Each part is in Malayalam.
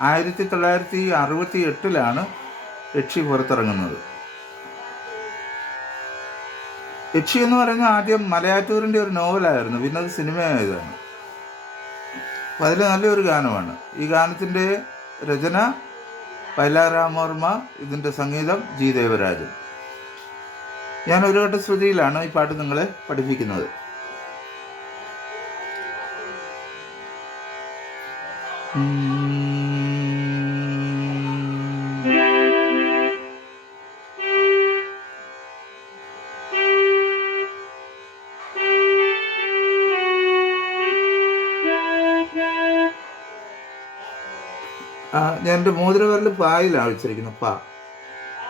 ആയിരത്തി തൊള്ളായിരത്തി അറുപത്തി എട്ടിലാണ് യക്ഷി പുറത്തിറങ്ങുന്നത്. യക്ഷി എന്ന് പറയുന്നത് ആദ്യം മലയാറ്റൂരിന്റെ ഒരു നോവലായിരുന്നു. പിന്നെ അത് സിനിമയായതാണ്. അപ്പം അതിൽ നല്ലൊരു ഗാനമാണ്. ഈ ഗാനത്തിന്റെ രചന പൈലാരാമവർമ്മ ഇതിന്റെ സംഗീതം ജി ദേവരാജൻ. ഞാൻ ഒരു ഘട്ട ശ്രുതിയിലാണ് ഈ പാട്ട് നിങ്ങളെ പഠിപ്പിക്കുന്നത്. എന്റെ മോതിരവരൽ പായിലാണ് വെച്ചിരിക്കുന്നത് പാ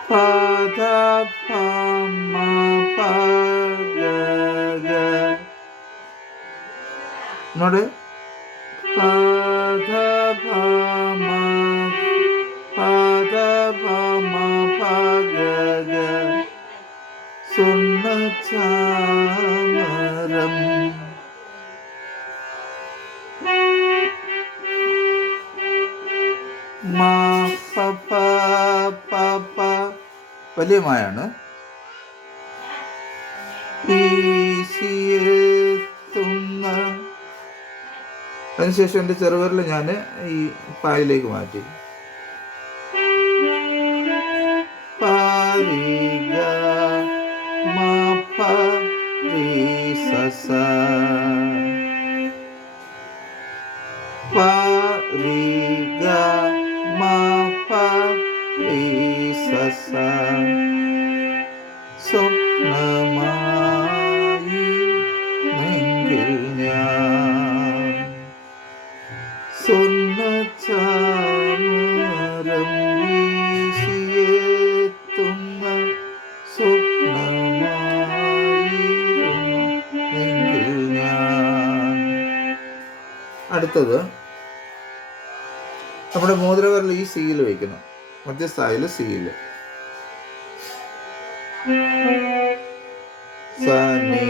എന്നോട് ധ, മ, പ, ഗ, ഗ. നോട് പ, ധ, പ, മ, പ, ധ, പ, മ, പ, ഗ, ഗ. സ്വർണ ചാമരം വലിയ മായാണ് വീശിയെത്തുന്ന. അതിനുശേഷം എന്റെ ചെറുവിരൽ ഞാൻ ഈ പായിലേക്ക് മാറ്റി. പാരിഗ അടുത്തത് നമ്മുടെ മോതിരവരൽ ഈ സീയിൽ വെക്കണം മധ്യസ്ഥായിൽ സീയിൽ. സനി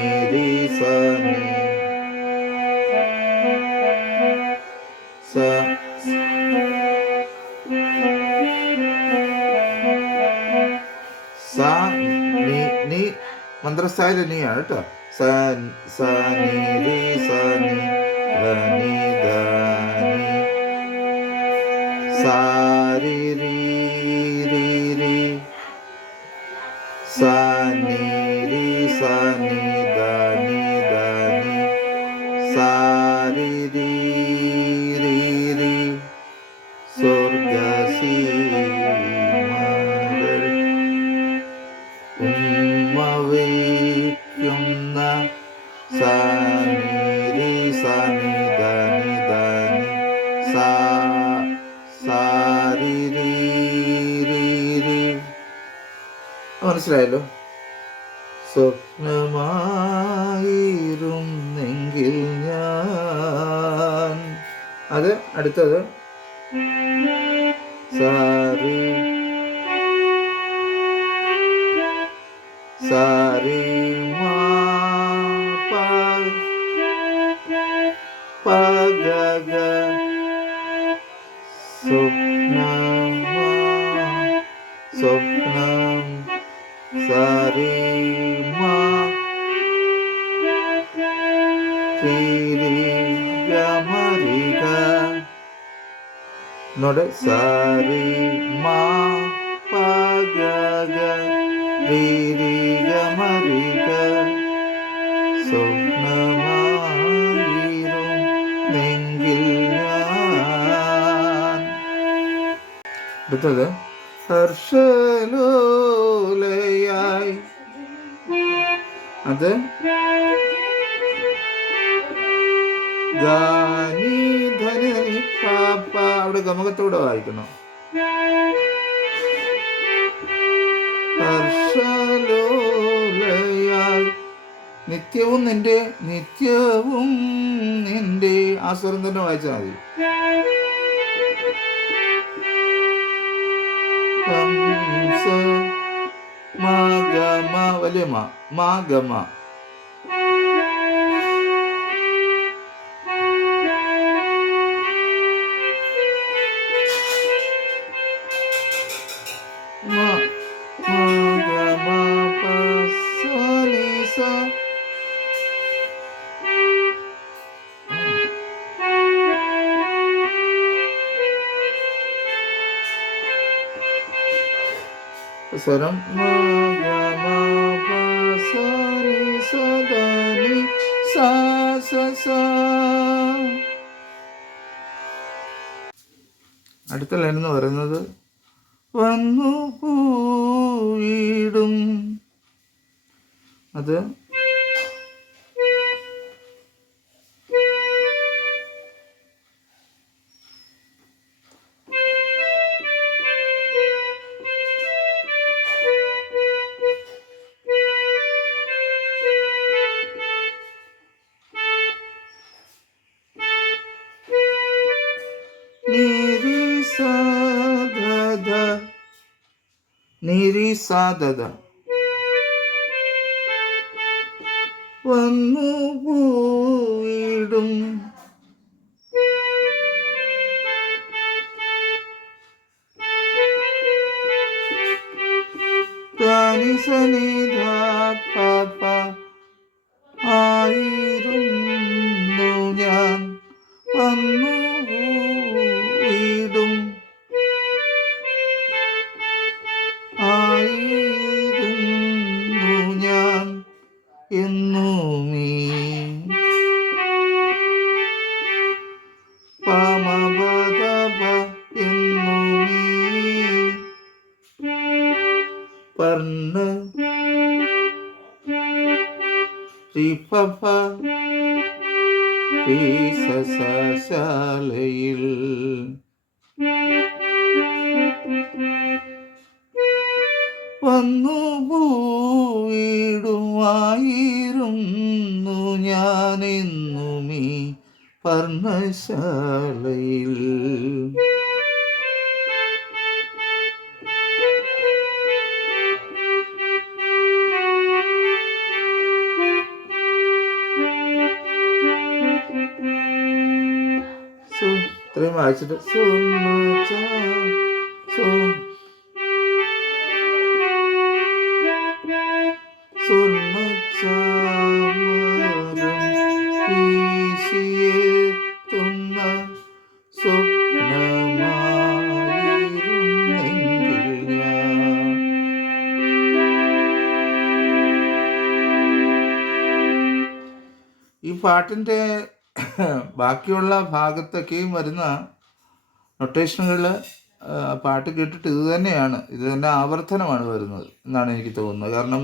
സനി. സ സ നി നി. മന്ത്രസ്ഥായിൽ നീയാണ് കേട്ടോ. സ സ നീ സ നി ധ നി ധ നി സാ രി രി രി രി സനി ധനി ധനി സാ മനസ്സിലായല്ലോ? സ്വപ്നമായിരുന്നെങ്കിൽ ഞാൻ. അത് അടുത്തത്. സാരി സാരി മാ സ്വപ്നമാ സ്വപ്നം സാരി മാ ഗമരിക നോട് സാരി മാ പ ഗ രീരികമരിക സ്വപ്നമായിരും അടുത്തത് ഹർഷലോലയായി. അത്? അവിടെ ഗമകത്തോടെ വായിക്കണം ഹർഷലോലയായി. നിത്യവും നിന്റെ നിത്യവും നിന്റെ. ആ സ്വരം തന്നെ വായിച്ചാൽ മതി. വലിയ മാ മാഗമ. മാ സ്വരം. അടുത്ത ലൈൻ എന്ന് പറയുന്നത് വന്നു പൂവിടും അത് നിരിസാദത. വന്നു പോയിടും സനിധ റിപ്പ ശാലയിൽ വന്നു പോയിടുമായിരുന്നു ഞാനെന്നുമീ പർണശാലയിൽ. വായിച്ചിട്ട് ഈ പാട്ടിന്റെ ബാക്കിയുള്ള ഭാഗത്തൊക്കെയും വരുന്ന നൊട്ടേഷനുകളിൽ പാട്ട് കേട്ടിട്ട് ഇത് തന്നെയാണ് ഇത് തന്നെ ആവർത്തനമാണ് വരുന്നത് എന്നാണ് എനിക്ക് തോന്നുന്നത്. കാരണം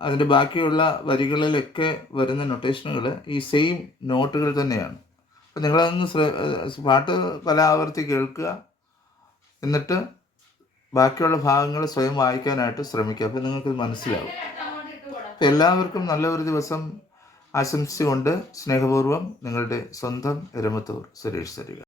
അതിന്റെ ബാക്കിയുള്ള വരികളിലൊക്കെ വരുന്ന നൊട്ടേഷനുകൾ ഈ സെയിം നോട്ടുകൾ തന്നെയാണ്. അപ്പം നിങ്ങളതൊന്ന് ശ്ര പാട്ട് പല ആവർത്തി കേൾക്കുക എന്നിട്ട് ബാക്കിയുള്ള ഭാഗങ്ങൾ സ്വയം വായിക്കാനായിട്ട് ശ്രമിക്കുക. അപ്പോൾ നിങ്ങൾക്ക് മനസ്സിലാവും. അപ്പോൾ എല്ലാവർക്കും നല്ല ഒരു ദിവസം ആശംസിച്ചുകൊണ്ട് സ്നേഹപൂർവം നിങ്ങളുടെ സ്വന്തം എരമത്തൂർ സുരേഷ് സരിക